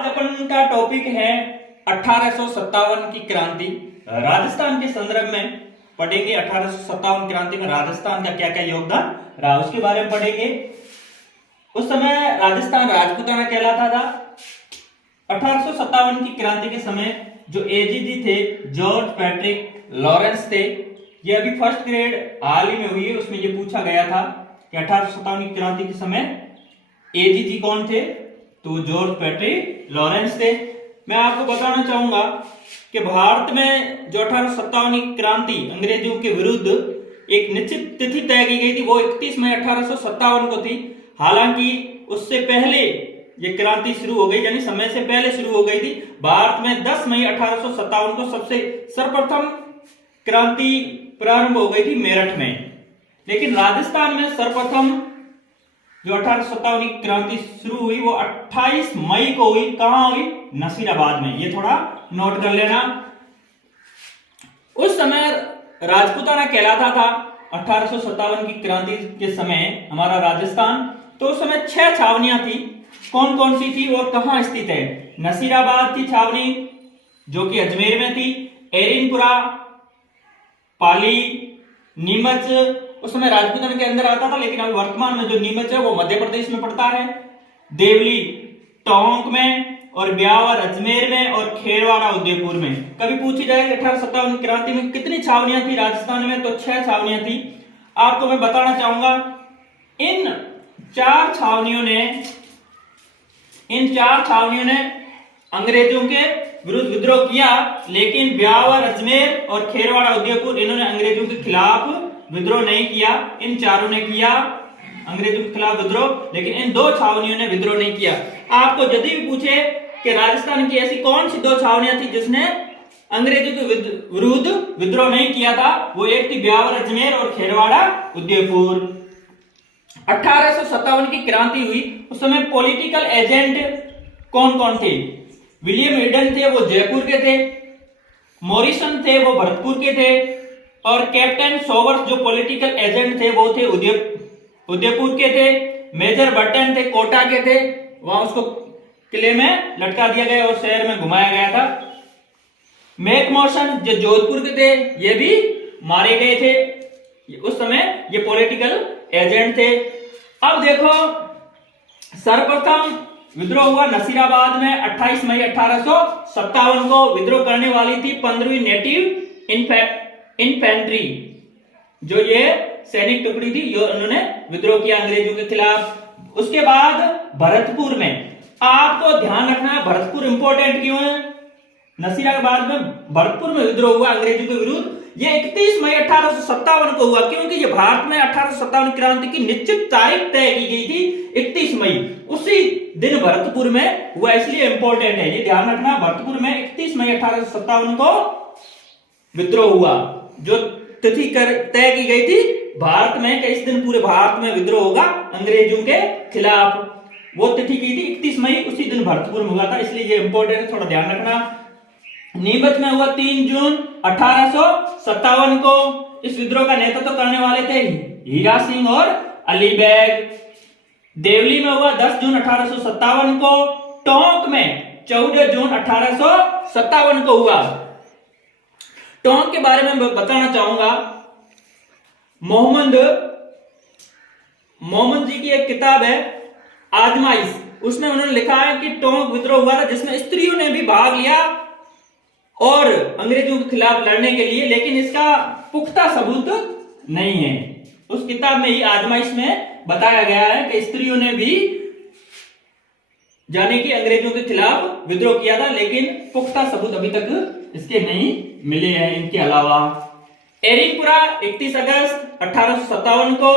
आज अपन का टॉपिक है 1857 की क्रांति। राजस्थान के संदर्भ में पढ़ेंगे। 1857 क्रांति में राजस्थान का क्या क्या योगदान रहा उसके बारे में पढ़ेंगे। उस समय राजस्थान राजपूताना कहलाता था। 1857 की क्रांति के समय जो एजीजी थे, जॉर्ज पैट्रिक लॉरेंस थे, ये अभी फर्स्ट ग्रेड हाल ही में हुई है, उसमें ये पूछा गया था कि 1857 की क्रांति के समय एजीजी कौन थे, तो जॉर्ज पैट्रिक लॉरेंस थे। मैं आपको बताना चाहूंगा कि भारत में जो 1857 की क्रांति अंग्रेजों के विरुद्ध एक निश्चित तिथि तय की गई थी, वो 31 मई 1857 को थी। हालांकि उससे पहले ये क्रांति शुरू हो गई, यानी समय से पहले शुरू हो गई थी। भारत में 10 मई 1857 को सबसे सर्वप्रथम क्रांति प्रारंभ हो गई थी मेरठ में। लेकिन राजस्थान में सर्वप्रथम जो 1857 की क्रांति शुरू हुई वो 28 मई को हुई। कहां हुई? नसीराबाद में। ये थोड़ा नोट कर लेना। उस समय राजपूताना कहलाता था। 1857 की क्रांति के समय हमारा राजस्थान, तो उस समय 6 छावनियां थी। कौन कौन सी थी और कहां स्थित है? नसीराबाद थी छावनी, जो कि अजमेर में थी। एरिनपुरा, पाली, नीमच उस समय राजपूताना के अंदर आता था, लेकिन अभी वर्तमान में जो नीमच है वो मध्य प्रदेश में पड़ता है। देवली टोंक में, और ब्यावर अजमेर में, और खेरवाड़ा उदयपुर में। कभी पूछी जाएगी 1857 की क्रांति में कितनी छावनियां थी राजस्थान में, तो 6 छावनियां थी। आपको मैं बताना चाहूंगा इन चार छावनियों ने अंग्रेजों के विरुद्ध विद्रोह किया, लेकिन ब्यावर अजमेर और खेरवाड़ा उदयपुर इन्होंने अंग्रेजों के खिलाफ विद्रोह नहीं किया। इन चारों ने किया अंग्रेजों के खिलाफ विद्रोह, लेकिन इन 2 छावनियों ने विद्रोह नहीं किया। आपको यदि भी पूछे कि राजस्थान की ऐसी कौन सी 2 छावनियां थी जिसने अंग्रेजों के विरुद्ध विद्रोह नहीं किया था, वो एक थी ब्यावर अजमेर और खेरवाड़ा उदयपुर। 1857 की क्रांति हुई, उस समय पॉलिटिकल एजेंट कौन कौन थे? विलियम हिडन थे, वो जयपुर के थे। मॉरिसन थे, वो भरतपुर के थे। और कैप्टन सोवर्स जो पॉलिटिकल एजेंट थे वो थे उदयपुर के थे। मेजर बर्टन थे, कोटा के थे। वहां उसको किले में लटका दिया गया और शहर में घुमाया गया था। मैकमोशन जो जोधपुर के थे, ये भी मारे गए थे। उस समय ये पॉलिटिकल एजेंट थे। अब देखो, सर्वप्रथम विद्रोह हुआ नसीराबाद में 28 मई 1857 को। विद्रोह करने वाली थी 15वीं नेटिव इन्फेंट्री, जो ये सैनिक टुकड़ी थी, ये उन्होंने विद्रोह किया अंग्रेजों के खिलाफ। उसके बाद भरतपुर में, आपको ध्यान रखना है भरतपुर इंपॉर्टेंट क्यों है। नसीराबाद में भरतपुर में विद्रोह हुआ अंग्रेजों के विरुद्ध। ये 31 मई 1857 को हुआ, क्योंकि ये भारत में 1857 क्रांति की निश्चित तारीख तय की गई थी 31 मई। उसी दिन भरतपुर में हुआ, इसलिए इंपॉर्टेंट है, ये ध्यान रखना। भरतपुर में 31 मई 1857 को विद्रोह हुआ। जो तिथि तय की गई थी भारत में कि इस दिन पूरे भारत में विद्रोह होगा अंग्रेजों के खिलाफ, वो तिथि की थी 31 मई, उसी दिन भरतपुर में हुआ था, इसलिए ये इंपॉर्टेंट है, थोड़ा ध्यान रखना। नीमच में हुआ 3 जून 1857 को। इस विद्रोह का नेतृत्व करने वाले थे हीरा सिंह और अली बैग। देवली में हुआ 10 जून 1857 को। टोंक में 14 जून 1857 को हुआ। टोंक के बारे में बताना चाहूंगा। मोहम्मद जी की एक किताब है आजमाइश, उसमें उन्होंने लिखा है कि टोंक विद्रोह हुआ था जिसमें स्त्रियों ने भी भाग लिया और अंग्रेजों के खिलाफ लड़ने के लिए, लेकिन इसका पुख्ता सबूत नहीं है। उस किताब में ही आजमाइश में बताया गया है कि स्त्रियों ने भी जाने की अंग्रेजों के खिलाफ विद्रोह किया था, लेकिन पुख्ता सबूत अभी तक इसके नहीं मिले हैं। इनके अलावा एरिनपुरा 31 अगस्त 1857 को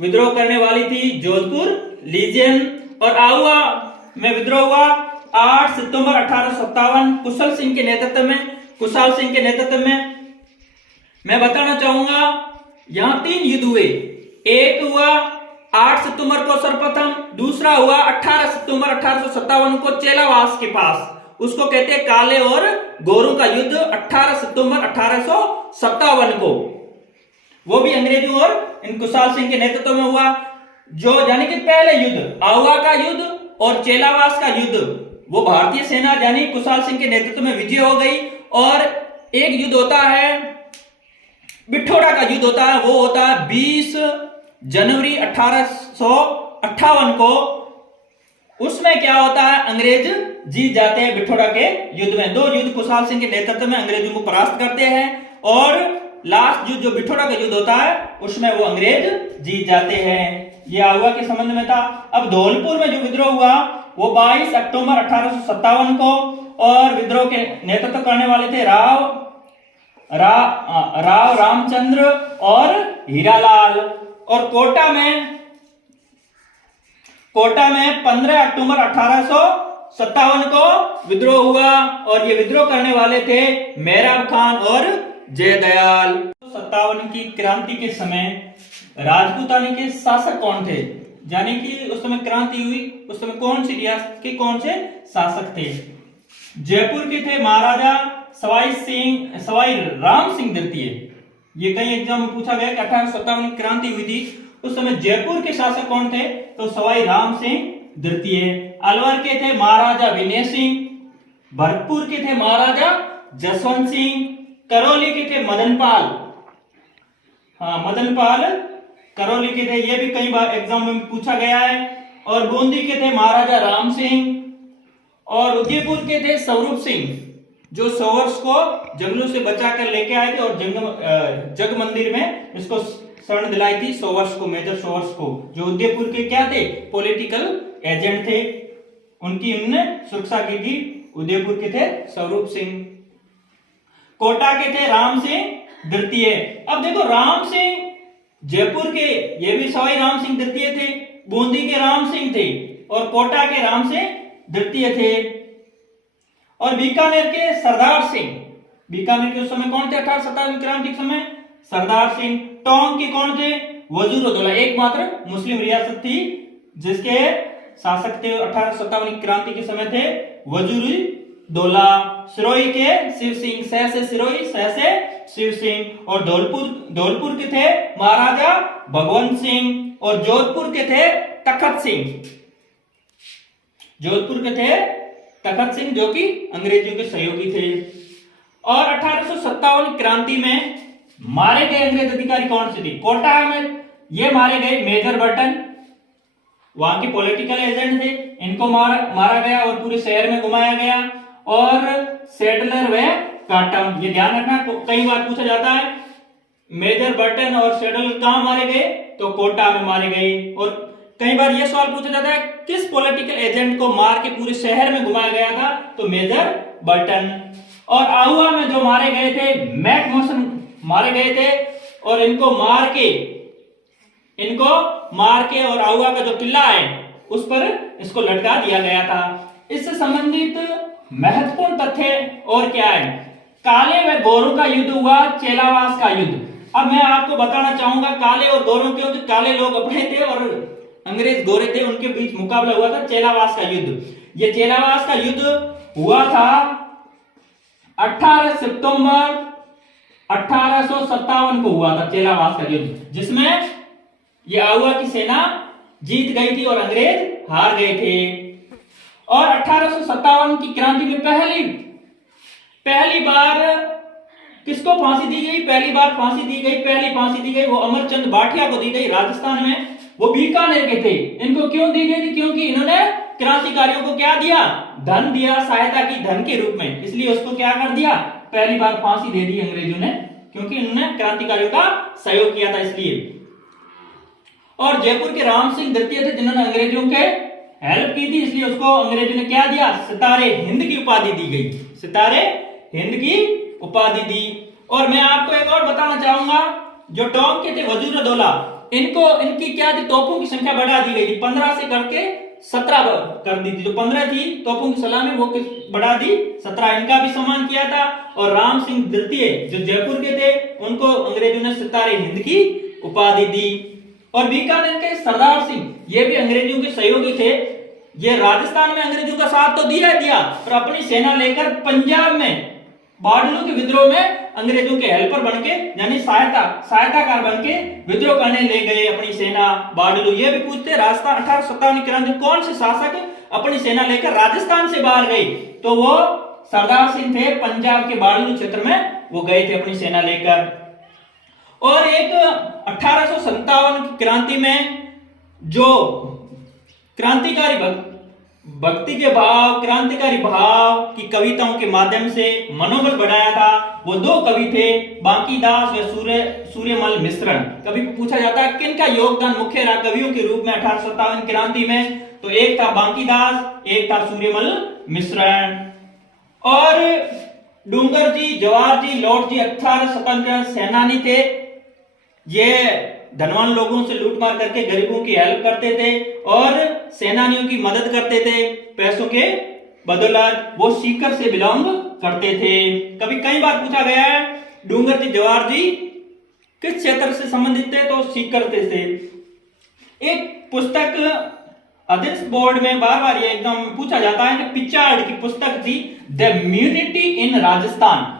विद्रोह करने वाली थी जोधपुर लीजियन। और आहुआ में विद्रोह हुआ 8 सितंबर 1857 कुशल सिंह के नेतृत्व में। मैं बताना चाहूंगा यहां 3 युद्ध हुए। एक हुआ 8 सितंबर को सर्वप्रथम, दूसरा हुआ 18 सितंबर 1857 को चेलावास के पास, उसको कहते हैं काले और गोरों का युद्ध। 18 सितंबर 1857 को वो भी अंग्रेजों और इन कुशाल सिंह के नेतृत्व में हुआ। जो यानी कि पहले युद्ध, आहुआ का युद्ध और चेलावास का युद्ध, वो भारतीय सेना यानी कुशाल सिंह के नेतृत्व में विजय हो गई। और एक युद्ध होता है, बिठोड़ा का युद्ध होता है, वो होता है 20 जनवरी 1858 को। उसमें क्या होता है, अंग्रेज जीत जाते हैं बिठोड़ा के युद्ध में। दो युद्ध कुशाल सिंह के नेतृत्व में अंग्रेजों को परास्त करते हैं और लास्ट युद्ध जो बिठोड़ा का युद्ध होता है उसमें वो अंग्रेज जीत जाते हैं। ये आहुआ के संबंध में था। अब धौलपुर में जो विद्रोह हुआ वो 22 अक्टूबर 1857 को, और विद्रोह के नेतृत्व करने वाले थे राव रामचंद्र और हीरालाल। और कोटा में 15 अक्टूबर 1857 को विद्रोह हुआ, और ये विद्रोह करने वाले थे मेहराब खान और जयदयाल। 57 की क्रांति के समय राजपूतानी के शासक कौन थे, यानी कि उस समय क्रांति हुई, उस समय कौन सी रियासत के कौन से शासक थे? जयपुर के थे महाराजा सवाई राम सिंह द्वितीय। ये कई एग्जाम में पूछा गया कि 1857 की क्रांति हुई थी, उस समय जयपुर के शासक कौन थे? तो सवाई राम सिंह द्वितीय। अलवर के थे महाराजा विनय सिंह, भरतपुर के थे महाराजा जसवंत सिंह, करौली के थे मदनपाल, मदनपाल करौली के थे, ये भी कई बार एग्जाम में पूछा गया है। और बूंदी के थे महाराजा राम सिंह, और उदयपुर के थे स्वरूप सिंह, जो सोवर्स को जंगलों से बचा कर लेके आए थे और जग मंदिर में इसको शरण दिलाई थी सोवर्स को, मेजर सोवर्स को, जो उदयपुर के क्या थे, पॉलिटिकल एजेंट थे। उनकी उन्होंने सुरक्षा की थी। उदयपुर के थे स्वरूप सिंह। कोटा के थे राम सिंह द्वितीय। अब देखो, राम सिंह जयपुर के, ये भी सवाई राम सिंह द्वितीय थे, बूंदी के राम सिंह थे, और कोटा के राम सिंह द्वितीय थे। और बीकानेर के सरदार सिंह, बीकानेर के उस समय कौन थे 1857 क्रांति के समय? सरदार सिंह। टोंक के कौन थे? वजीर-उद-दौला, एकमात्र मुस्लिम रियासत थी जिसके शासक थे 1857 की क्रांति के समय थे वजीर-उद-दौला। सिरोही के शिव सिंह, सह से सिरोही, सह से शिव सिंह। और धौलपुर के थे महाराजा भगवंत सिंह, और जोधपुर के थे तखत सिंह, जोधपुर के थे तखत सिंह, जो कि अंग्रेजों के सहयोगी थे। और 1857 क्रांति में मारे गए अंग्रेज अधिकारी कौन से थे? कोटा में ये मारे गए मेजर बर्टन, वहां के पॉलिटिकल एजेंट थे, इनको मारा गया और पूरे शहर में घुमाया गया। और सेडलर व काटम, ये ध्यान रखना, कई बार पूछा जाता है मेजर बर्टन और सेडलर कहां मारे गए? तो कोटा में मारे गए। और कई बार यह सवाल पूछा जाता है किस पॉलिटिकल एजेंट को मार के पूरे शहर में घुमाया गया था? तो मेजर बर्टन। और आहुआ में जो मारे गए थे मैकमोसन मारे गए थे, और इनको मार के और आहुआ का जो किला है उस पर इसको लटका दिया गया था। इससे संबंधित महत्वपूर्ण तथ्य और क्या है? काले व गोरों का युद्ध हुआ, चेलावास का युद्ध। अब मैं आपको बताना चाहूंगा काले और गोरों, क्योंकि काले लोग अपने थे और अंग्रेज गोरे थे, उनके बीच मुकाबला हुआ था चेलावास का युद्ध। ये चेलावास का युद्ध हुआ था 18 सितंबर 1857 को हुआ था चेलावास का युद्ध, जिसमें ये आहुआ की सेना जीत गई थी और अंग्रेज हार गए थे। और 1857 की क्रांति में पहली बार किसको फांसी दी गई? पहली फांसी दी गई वो अमरचंद भाटिया को दी गई, राजस्थान में। वो बीकानेर के थे। इनको क्यों दी गई थी? क्योंकि इन्होंने क्रांतिकारियों को क्या दिया? धन दिया, सहायता की धन के रूप में। इसलिए उसको क्या कर दिया? पहली बार फांसी दे दी अंग्रेजों ने, क्योंकि इन्होंने क्रांतिकारियों का सहयोग किया था, इसलिए। और जयपुर के राम सिंह द्वितीय थे जिन्होंने अंग्रेजों के हेल्प की थी, इसलिए उसको अंग्रेजों ने क्या दिया? सितारे हिंद की उपाधि दी गई, सितारे हिंद की उपाधि दी। और मैं आपको एक और बताना चाहूंगा, जो टोंक के थे वजीर-उद-दौला, इनकी क्या थी? तोपों की संख्या बढ़ा दी गई थी, 15 से करके 17 कर दी थी। जो 15 थी तोपों की सलामी वो बढ़ा दी 17, इनका भी सम्मान किया था। और राम सिंह द्वितीय जो जयपुर के थे, उनको अंग्रेजों ने सितारे हिंद की उपाधि दी। और बीकानेर के सरदार सिंह, ये भी अंग्रेजों के सहयोगी थे। ये राजस्थान में अंग्रेजों का साथ तो दिया, पर अपनी सेना लेकर पंजाब में बाडलू के विद्रोह में अंग्रेजों के हेल्पर बनके, यानी सहायताकार बनके विद्रोह करने ले गए अपनी सेना बाडलू। ये भी पूछते राजस्थान 1857 की क्रांति कौन से शासक अपनी सेना लेकर राजस्थान से बाहर गए, तो वो सरदार सिंह थे, पंजाब के बाड़लू क्षेत्र में वो गए थे अपनी सेना लेकर। और एक 1857 की क्रांति में जो क्रांतिकारी भक्ति के भाव, क्रांतिकारी भाव की कविताओं के माध्यम से मनोबल बढ़ाया था, वो दो कवि थे, बांकीदास व सूर्यमल मिश्रण। कभी पूछा जाता है किनका योगदान मुख्य रहा कवियों के रूप में 1857 क्रांति में, तो एक था बांकीदास, एक था सूर्यमल मिश्रण। और डूंगर जी, जवाहर जी, लॉर्ड जी 1857 सेनानी थे। ये धनवान लोगों से लूटमार करके गरीबों की हेल्प करते थे और सेनानियों की मदद करते थे पैसों के बदौलत। वो सीकर से बिलोंग करते थे। कभी कई बार पूछा गया है डूंगर जी, जवाहर जी किस क्षेत्र से संबंधित थे, तो सीकर से। एक पुस्तक अध्यक्ष बोर्ड में बार बार ये एकदम पूछा जाता है कि पिचार्ड की पुस्तक थी द म्यूनिटी इन राजस्थान।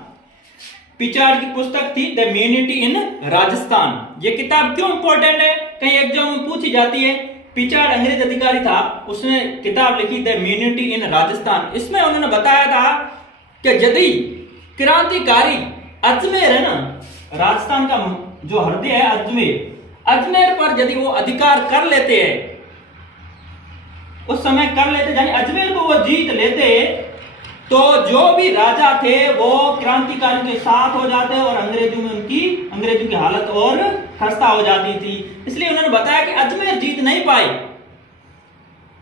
पिचार्ड की पुस्तक थी द म्यूनिटी इन राजस्थान। ये किताब क्यों इंपॉर्टेंट है, कहीं एग्जाम में पूछी जाती है। पिचार्ड अंग्रेज अधिकारी था, उसने किताब लिखी द म्यूनिटी इन राजस्थान। इसमें उन्होंने बताया था कि यदि क्रांतिकारी अजमेर है ना, राजस्थान का जो हृदय है अजमेर पर यदि वो अधिकार कर लेते हैं, उस समय कर लेते, यानी अजमेर को वो जीत लेते, तो जो भी राजा थे वो क्रांतिकारियों के साथ हो जाते और अंग्रेजों की हालत और खस्ता हो जाती थी। इसलिए उन्होंने बताया कि अजमेर जीत नहीं पाए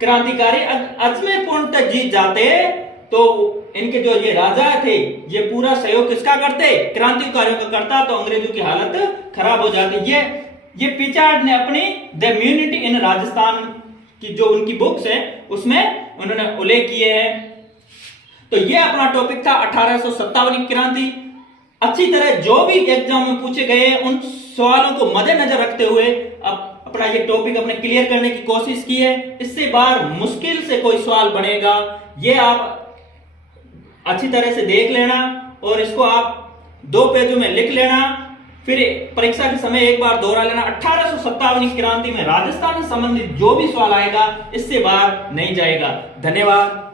क्रांतिकारी, अजमेर पूर्ण तक जीत जाते तो इनके जो ये राजा थे ये पूरा सहयोग किसका करते, क्रांतिकारियों का करता, तो अंग्रेजों की हालत खराब हो जाती। ये पिचार्ड ने अपनी द म्यूनिटी इन राजस्थान की जो उनकी बुक्स है उसमें उन्होंने उल्लेख किए हैं। तो ये अपना टॉपिक था 1857 की क्रांति। अच्छी तरह जो भी एग्जाम में पूछे गए उन सवालों को मद्देनजर रखते हुए अपना ये टॉपिक अपने क्लियर करने की कोशिश की है। इससे बाहर मुश्किल से कोई सवाल बनेगा, ये आप अच्छी तरह से देख लेना और इसको आप 2 पेजों में लिख लेना, फिर परीक्षा के समय एक बार दोहरा लेना। 1857 की क्रांति में राजस्थान से संबंधित जो भी सवाल आएगा इससे बाहर नहीं जाएगा। धन्यवाद।